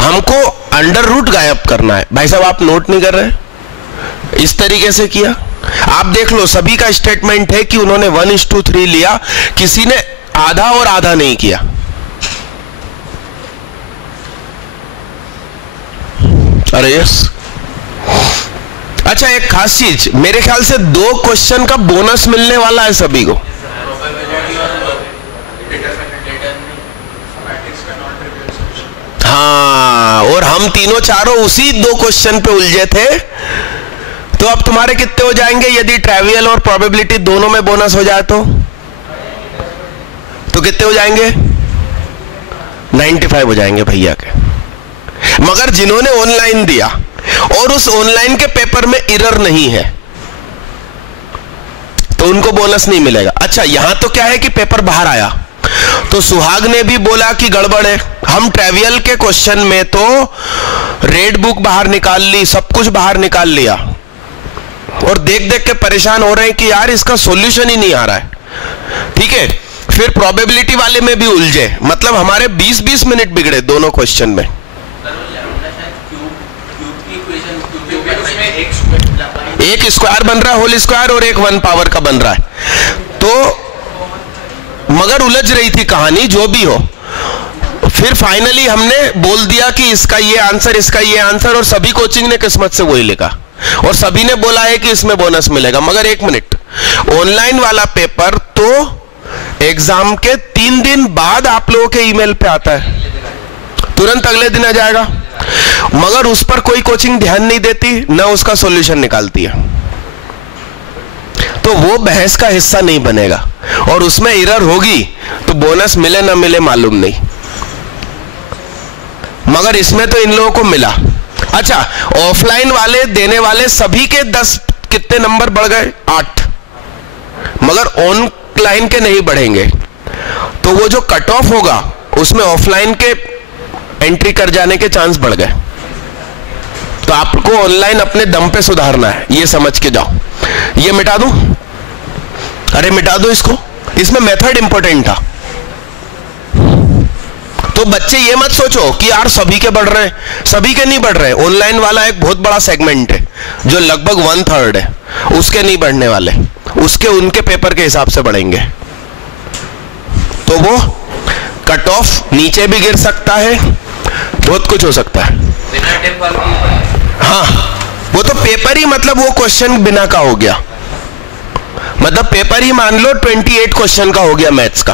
हमको अंडर रूट गायब करना है। भाई साहब आप नोट नहीं कर रहे? इस तरीके से किया। आप देख लो, सभी का स्टेटमेंट है कि उन्होंने 1:3 लिया, किसी ने आधा और आधा नहीं किया। अरे यस। अच्छा, एक खास चीज, मेरे ख्याल से 2 क्वेश्चन का बोनस मिलने वाला है सभी को। हाँ, और हम तीनों चारों उसी 2 क्वेश्चन पे उलझे थे। तो अब तुम्हारे कितने हो जाएंगे यदि ट्राइवियल और प्रोबेबिलिटी दोनों में बोनस हो जाए तो कितने हो जाएंगे? 95 हो जाएंगे भैया के। मगर जिन्होंने ऑनलाइन दिया और उस ऑनलाइन के पेपर में एरर नहीं है तो उनको बोनस नहीं मिलेगा। अच्छा, यहां तो क्या है कि पेपर बाहर आया, तो सुहाग ने भी बोला कि गड़बड़ है। हम ट्राइवियल के क्वेश्चन में तो रेड बुक बाहर निकाल ली, सब कुछ बाहर निकाल लिया, और देख देख के परेशान हो रहे हैं कि यार इसका सॉल्यूशन ही नहीं आ रहा है। ठीक है, फिर प्रोबेबिलिटी वाले में भी उलझे, मतलब हमारे 20-20 मिनट बिगड़े दोनों क्वेश्चन में। एक स्क्वायर बन रहा है, होल स्क्वायर, और एक 1 पावर का बन रहा है। तो मगर उलझ रही थी कहानी, जो भी हो। फिर फाइनली हमने बोल दिया कि इसका ये आंसर, इसका ये आंसर, और सभी कोचिंग ने किस्मत से वही लिखा, और सभी ने बोला है कि इसमें बोनस मिलेगा। मगर एक मिनट, ऑनलाइन वाला पेपर तो एग्जाम के 3 दिन बाद आप लोगों के ईमेल पे आता है, तुरंत अगले दिन आ जाएगा। मगर उस पर कोई कोचिंग ध्यान नहीं देती, ना उसका सॉल्यूशन निकालती है, तो वो बहस का हिस्सा नहीं बनेगा, और उसमें एरर होगी तो बोनस मिले ना मिले मालूम नहीं। मगर इसमें तो इन लोगों को मिला। अच्छा, ऑफलाइन वाले देने वाले सभी के 10 कितने नंबर बढ़ गए? 8। मगर ऑनलाइन के नहीं बढ़ेंगे, तो वो जो कट ऑफ होगा उसमें ऑफलाइन के एंट्री कर जाने के चांस बढ़ गए। तो आपको ऑनलाइन अपने दम पे सुधारना है, ये समझ के जाओ। ये मिटा दूं? अरे मिटा दो इसको, इसमें मेथड इंपॉर्टेंट था। तो बच्चे ये मत सोचो कि यार सभी के बढ़ रहे हैं, सभी के नहीं बढ़ रहे। ऑनलाइन वाला एक बहुत बड़ा सेगमेंट है जो लगभग 1/3 है, उसके नहीं बढ़ने वाले, उसके उनके पेपर के हिसाब से बढ़ेंगे। तो वो कट ऑफ नीचे भी गिर सकता है, बहुत कुछ हो सकता है। हाँ, वो तो पेपर ही, मतलब वो क्वेश्चन बिना का हो गया, मतलब पेपर ही मान लो 28 क्वेश्चन का हो गया मैथ्स का।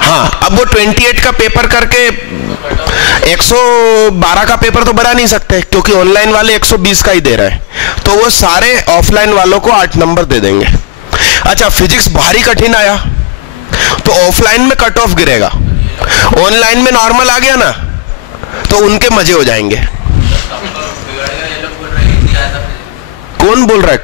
हाँ, अब वो 28 का पेपर करके 112 का पेपर तो बना नहीं सकते, क्योंकि ऑनलाइन वाले 120 का ही दे रहे हैं, तो वो सारे ऑफलाइन वालों को 8 नंबर दे देंगे। अच्छा, फिजिक्स भारी कठिन आया तो ऑफलाइन में कट ऑफ गिरेगा, ऑनलाइन में नॉर्मल आ गया ना तो उनके मजे हो जाएंगे। कौन बोल रहा है?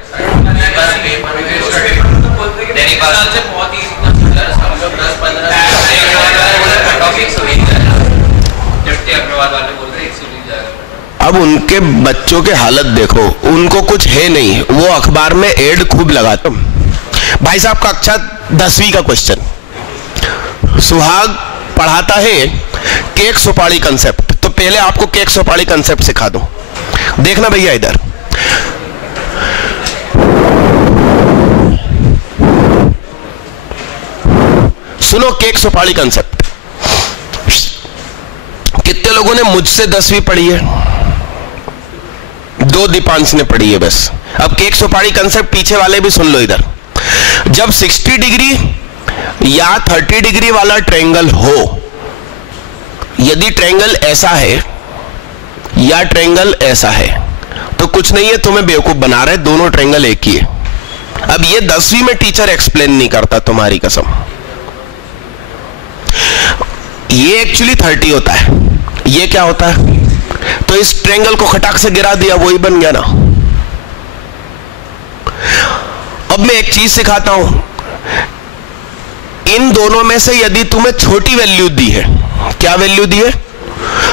अब उनके बच्चों के हालत देखो, उनको कुछ है नहीं, वो अखबार में एड खूब लगाते। भाई साहब कक्षा 10वीं का क्वेश्चन, सुहाग पढ़ाता है केक सुपाड़ी कंसेप्ट। तो पहले आपको केक सुपाड़ी कंसेप्ट सिखा दो। देखना भैया इधर, सुनो केक सुपाड़ी कंसेप्ट। कितने लोगों ने मुझसे 10वीं पढ़ी है? 2 दीपांश ने पढ़ी है बस। अब केक सुपाड़ी कंसेप्ट पीछे वाले भी सुन लो इधर। जब 60 डिग्री या 30 डिग्री वाला ट्रायंगल हो, यदि ट्रायंगल ऐसा है या ट्रायंगल ऐसा है, तो कुछ नहीं है, तुम्हें बेवकूफ बना रहे, दोनों ट्रायंगल एक ही है। अब ये 10वीं में टीचर एक्सप्लेन नहीं करता, तुम्हारी कसम। ये एक्चुअली 30 होता है, ये क्या होता है? तो इस ट्रायंगल को खटाक से गिरा दिया, वही बन गया ना। अब मैं एक चीज सिखाता हूं, इन दोनों में से यदि तुम्हें छोटी वैल्यू दी है, क्या वैल्यू दी है,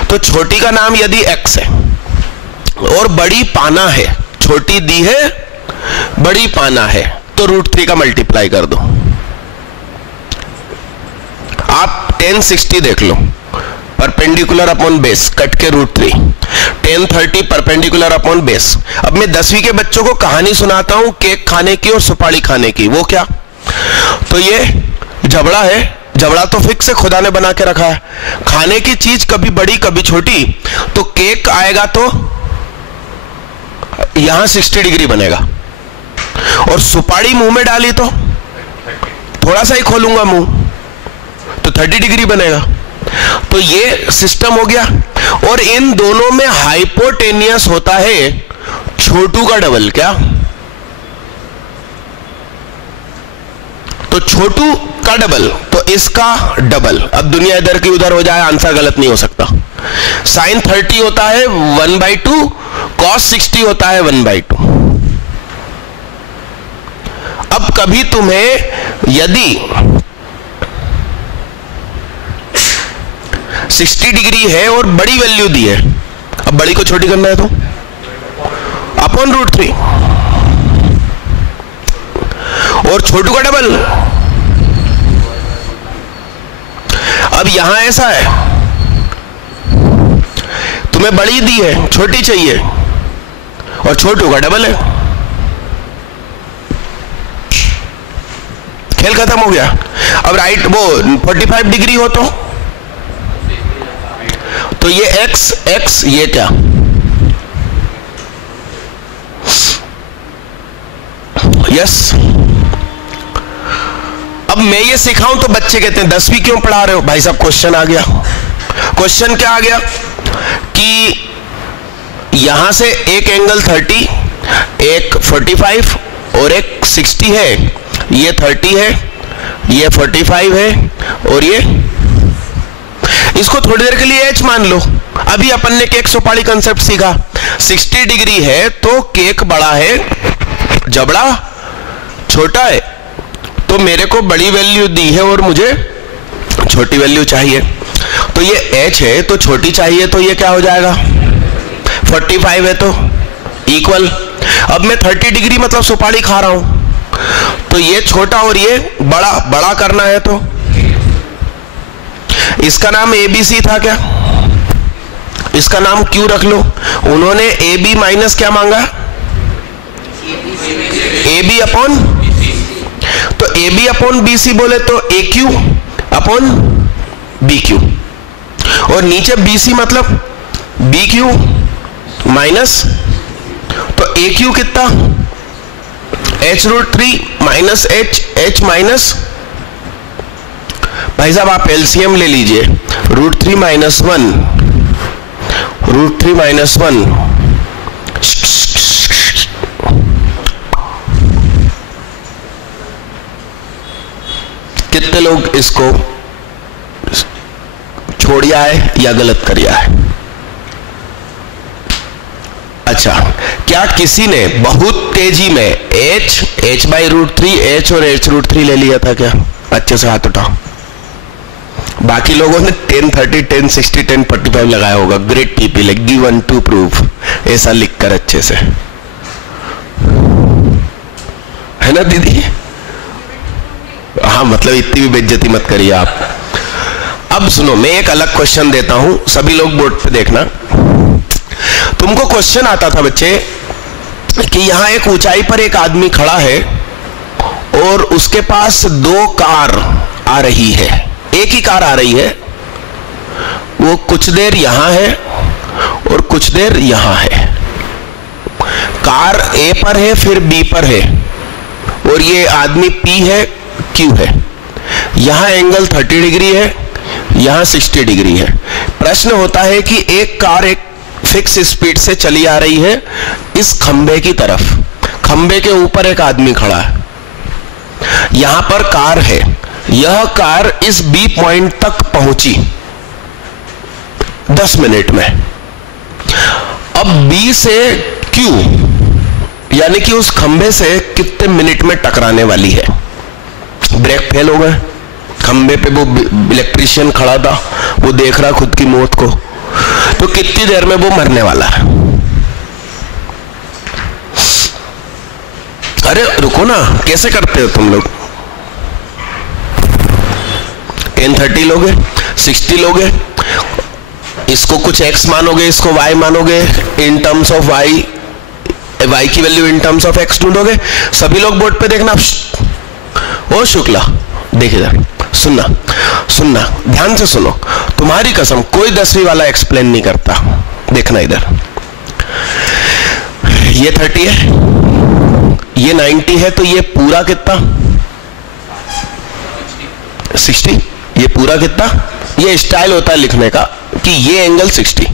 तो छोटी का नाम यदि x है और बड़ी पाना है, छोटी दी है बड़ी पाना है, तो √3 का मल्टीप्लाई कर दो। आप 1060 देख लो, परपेंडिकुलर अपॉन बेस कट के √3, 1030 परपेंडिकुलर अपॉन बेस। अब मैं 10वीं के बच्चों को कहानी सुनाता हूं केक खाने की और सुपारी खाने की। वो क्या, तो ये जबड़ा है, जबड़ा तो फिक्स है, खुदा ने बना के रखा है। खाने की चीज कभी बड़ी कभी छोटी, तो केक आएगा तो यहां 60 डिग्री बनेगा, और सुपारी मुंह में डाली तो थोड़ा सा ही खोलूंगा मुंह तो 30 डिग्री बनेगा। तो ये सिस्टम हो गया। और इन दोनों में हाइपोटेनियस होता है छोटू का डबल। क्या, तो छोटू का डबल, तो इसका डबल। अब दुनिया इधर की उधर हो जाए, आंसर गलत नहीं हो सकता। sin 30 होता है 1/2, cos 60 होता है 1/2। अब कभी तुम्हें यदि 60 डिग्री है और बड़ी वैल्यू दी है, अब बड़ी को छोटी करना है तो अपॉन √3, और छोटू का डबल। अब यहां ऐसा है, तुम्हें बड़ी दी है, छोटी चाहिए, और छोटू का डबल है, खेल खत्म हो गया। अब राइट वो 45 डिग्री हो तो ये x, ये क्या, यस। अब मैं ये सिखाऊं तो बच्चे कहते हैं 10वीं क्यों पढ़ा रहे हो भाई साहब। क्वेश्चन आ गया। क्वेश्चन क्या आ गया कि यहां से एक एंगल 30, एक 45 और एक 60 है, ये 30 है, ये 45 है, और ये, इसको थोड़ी देर के लिए h मान लो। अभी अपन ने केक सुपारी कंसेप्ट सीखा। 60 डिग्री है तो केक बड़ा है, जबड़ा छोटा है, तो मेरे को बड़ी वैल्यू दी है और मुझे छोटी वैल्यू चाहिए। तो ये h है तो छोटी चाहिए, तो ये क्या हो जाएगा, 45 है तो इक्वल। अब मैं 30 डिग्री मतलब सुपारी खा रहा हूं, तो ये छोटा और ये बड़ा, बड़ा करना है तो इसका नाम ABC था क्या, इसका नाम Q रख लो। उन्होंने AB माइनस क्या मांगा, AB अपॉन, तो AB अपॉन BC बोले तो AQ अपॉन BQ, और नीचे BC मतलब BQ माइनस, तो AQ कितना, h√3 माइनस h माइनस, भाई साहब आप एलसीएम ले लीजिए, √3 माइनस 1, √3 माइनस 1, कितने लोग इसको छोड़िया है या गलत करिया है। अच्छा, क्या किसी ने बहुत तेजी में h/√3 h और h√3 ले लिया था क्या, अच्छे से हाथ उठाओ। बाकी लोगों ने 1030, 1060, 1045 लगाया होगा। Great TP like given to proof, ऐसा लिखकर अच्छे से, है ना दीदी। हाँ, मतलब इतनी भी बेइज्जती मत करिए आप। अब सुनो, मैं एक अलग क्वेश्चन देता हूं, सभी लोग बोर्ड पे देखना। तुमको क्वेश्चन आता था बच्चे कि यहां एक ऊंचाई पर एक आदमी खड़ा है और उसके पास 2 कार आ रही है, एक ही कार आ रही है, वो कुछ देर यहां है और कुछ देर यहां है। कार A पर है, फिर B पर है, और ये आदमी P है, Q है। यहां एंगल 30 डिग्री है, यहां 60 डिग्री है। प्रश्न होता है कि एक कार एक फिक्स स्पीड से चली आ रही है इस खंबे की तरफ, खंबे के ऊपर एक आदमी खड़ा है, यहां पर कार है, यह कार इस B पॉइंट तक पहुंची 10 मिनट में। अब B से Q यानी कि उस खंभे से कितने मिनट में टकराने वाली है। ब्रेक फेल हो गए, खंभे पे वो इलेक्ट्रीशियन खड़ा था, वो देख रहा खुद की मौत को, तो कितनी देर में वो मरने वाला है। अरे रुको ना, कैसे करते हो तुम लोग? 1030 लोगे, 60 लोगे, इसको कुछ x मानोगे, इसको y मानोगे, इन टर्म्स ऑफ y की value in terms of x ढूंढोगे। सभी लोग बोर्ड पे देखना। ओ शुक्ला देख इधर, सुनना सुनना ध्यान से सुनो, तुम्हारी कसम कोई 10वीं वाला एक्सप्लेन नहीं करता। देखना इधर, ये 30 है, ये 90 है, तो ये पूरा कितना? 60। ये पूरा कितना? ये स्टाइल होता है लिखने का कि ये एंगल 60।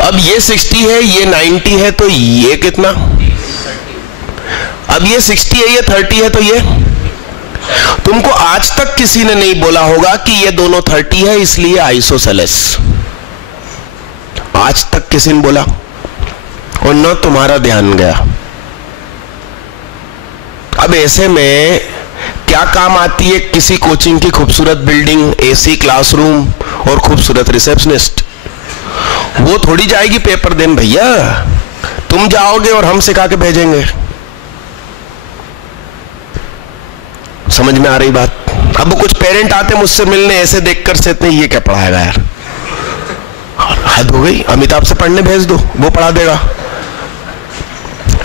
अब ये 60 है, ये 90 है, तो ये कितना? अब ये 60 है, ये 30 है, तो ये तुमको आज तक किसी ने नहीं बोला होगा कि ये दोनों 30 है इसलिए आइसोसेलेस। आज तक किसी ने बोला? और न तुम्हारा ध्यान गया। अब ऐसे में क्या काम आती है किसी कोचिंग की खूबसूरत बिल्डिंग, एसी क्लासरूम और खूबसूरत रिसेप्शनिस्ट? वो थोड़ी जाएगी पेपर देने भैया, तुम जाओगे और हम सिखा के भेजेंगे। समझ में आ रही बात? अब वो कुछ पेरेंट आते मुझसे मिलने, ऐसे देखकर से ये क्या पढ़ाएगा यार, हद हो गई, अमिताभ से पढ़ने भेज दो, वो पढ़ा देगा।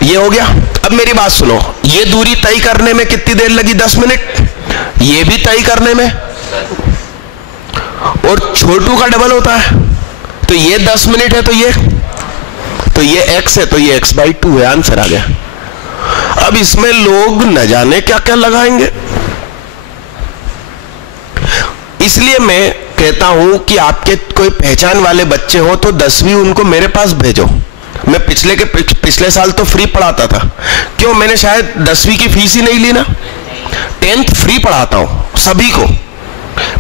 ये हो गया। अब मेरी बात सुनो, ये दूरी तय करने में कितनी देर लगी? 10 मिनट। ये भी तय करने में, और छोटू का डबल होता है, तो ये 10 मिनट है, तो ये x है, तो ये x/2 है। आंसर आ गया। अब इसमें लोग न जाने क्या क्या लगाएंगे। इसलिए मैं कहता हूं कि आपके कोई पहचान वाले बच्चे हो तो 10वीं उनको मेरे पास भेजो। मैं पिछले साल तो फ्री पढ़ाता था। क्यों? मैंने शायद 10वीं की फीस ही नहीं ली ना। 10th फ्री पढ़ाता हूं सभी को,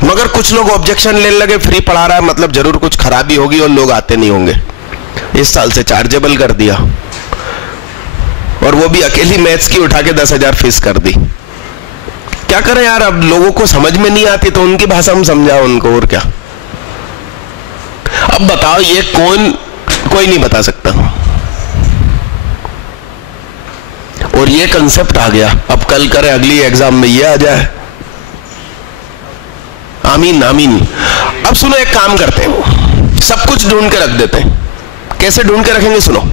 मगर कुछ लोग ऑब्जेक्शन लेने लगे, फ्री पढ़ा रहा है मतलब जरूर कुछ खराबी होगी और लोग आते नहीं होंगे। इस साल से चार्जेबल कर दिया, और वो भी अकेली मैथ्स की उठा के 10,000 फीस कर दी। क्या करें यार, अब लोगों को समझ में नहीं आती तो उनकी भाषा में समझाओ उनको, और क्या। अब बताओ, ये कोई नहीं बता सकता, और ये कंसेप्ट आ गया। अब कल करे अगली एग्जाम में ये आ जाए। आमीन आमीन। अब सुनो, एक काम करते हैं, सब कुछ ढूंढ के रख देते हैं। कैसे ढूंढ के रखेंगे? सुनो,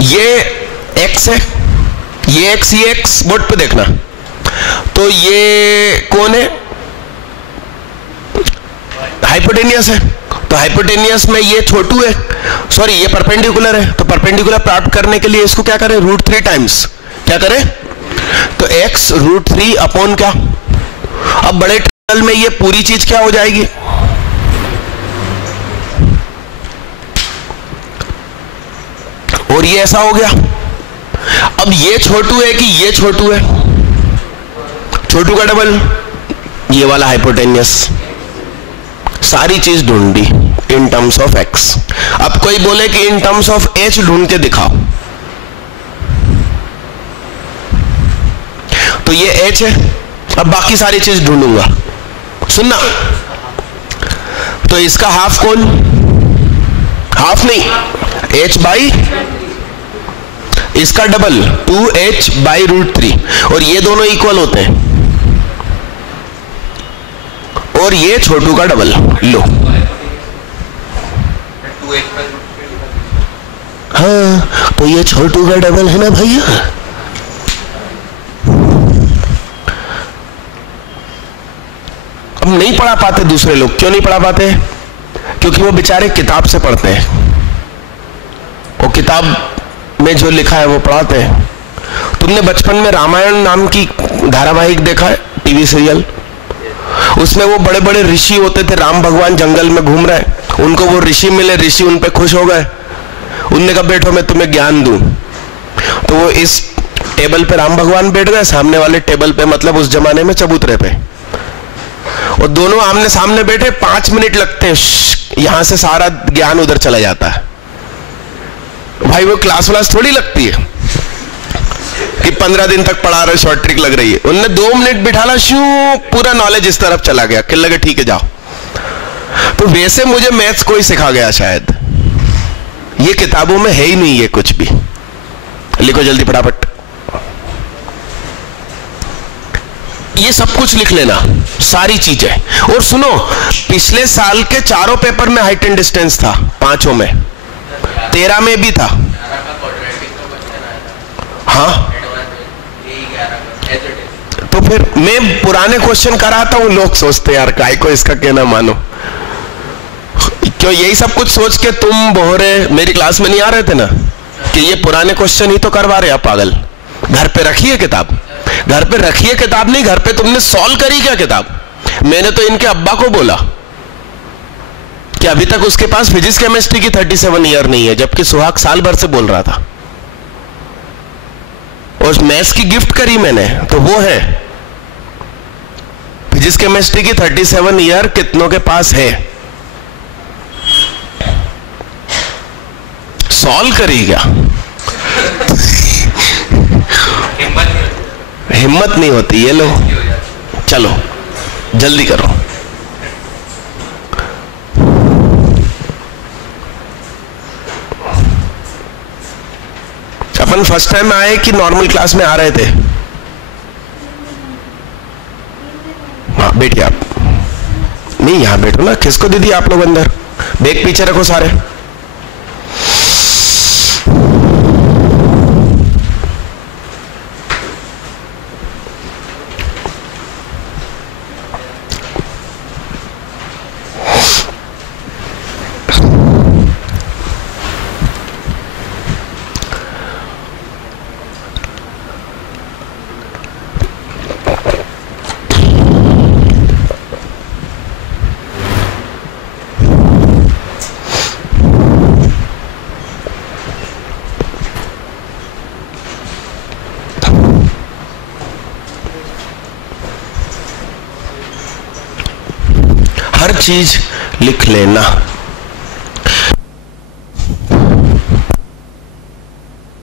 ये x है, ये x बोर्ड पे देखना। तो ये कौन है? हाइपोटेनियस है, तो हाइपोटेनियस में ये छोटू है, सॉरी ये परपेंडिकुलर है। तो परपेंडिकुलर प्राप्त करने के लिए इसको क्या करें? √3 टाइम्स क्या करें? तो x √3 अपॉन क्या? अब बड़े टर्मिनल में ये पूरी चीज क्या हो जाएगी? और ये ऐसा हो गया। अब ये छोटू है कि ये छोटू है? छोटू का डबल, ये वाला हाइपोटेनियस। सारी चीज ढूंढी इन टर्म्स ऑफ x। अब कोई बोले कि इन टर्म्स ऑफ h ढूंढ के दिखाओ, तो ये h है। अब बाकी सारी चीज ढूंढूंगा। सुनना, तो इसका हाफ कौन? हाफ नहीं, h/, इसका डबल 2h/√3, और ये दोनों इक्वल होते हैं, और ये छोटू का डबल लो। हाँ, तो ये छोटू का डबल है ना भैया। अब नहीं पढ़ा पाते दूसरे लोग। क्यों नहीं पढ़ा पाते? क्योंकि वो बेचारे किताब से पढ़ते हैं, वो किताब में जो लिखा है वो पढ़ाते हैं। तुमने बचपन में रामायण नाम की धारावाहिक देखा है, टीवी सीरियल? उसमें वो बड़े बड़े ऋषि होते थे, राम भगवान जंगल में घूम रहे, उनको वो ऋषि मिले, ऋषि उन पे खुश हो गए, उनने कहा बैठो मैं तुम्हें ज्ञान दूं। तो वो इस टेबल पे राम भगवान बैठ गए, सामने वाले टेबल पे, मतलब उस जमाने में चबूतरे पे, और दोनों आमने सामने बैठे। 5 मिनट लगते हैं, यहां से सारा ज्ञान उधर चला जाता है। भाई वो क्लास व्लास थोड़ी लगती है कि 15 दिन तक पढ़ा रहे, शॉर्ट ट्रिक लग रही है। उनने 2 मिनट बिठाला, शू पूरा नॉलेज इस तरफ चला गया कि लगे ठीक है जाओ। तो वैसे मुझे मैथ्स कोई सिखा गया शायद, ये किताबों में है ही नहीं ये कुछ भी। लिखो जल्दी फटाफट, ये सब कुछ लिख लेना, सारी चीजें। और सुनो, पिछले साल के चारों पेपर में हाइट एंड डिस्टेंस था, 5 में, 13 में भी था। हाँ, तो फिर मैं पुराने क्वेश्चन कराता हूं, लोग सोचते यार काय को इसका कहना मानो। क्यों यही सब कुछ सोच के तुम बोहरे मेरी क्लास में नहीं आ रहे थे ना कि ये पुराने क्वेश्चन ही तो करवा रहे आप पागल। घर पे रखिए किताब, घर पे रखिए किताब, नहीं घर पे तुमने सॉल्व करी क्या किताब? मैंने तो इनके अब्बा को बोला कि अभी तक उसके पास फिजिक्स केमिस्ट्री की 37 ईयर नहीं है, जबकि सुहाग साल भर से बोल रहा था। और मैथ्स की गिफ्ट करी मैंने, तो वो है फिजिक्स केमिस्ट्री की 37 ईयर कितनों के पास है? सॉल्व करी क्या? हिम्मत नहीं होती ये लो, चलो जल्दी करो। अपन फर्स्ट टाइम आए कि नॉर्मल क्लास में आ रहे थे? हाँ बैठिए आप, नहीं यहां बैठो ना, किसको दीदी आप लोग अंदर, बैग पीछे रखो सारे। हर चीज लिख लेना।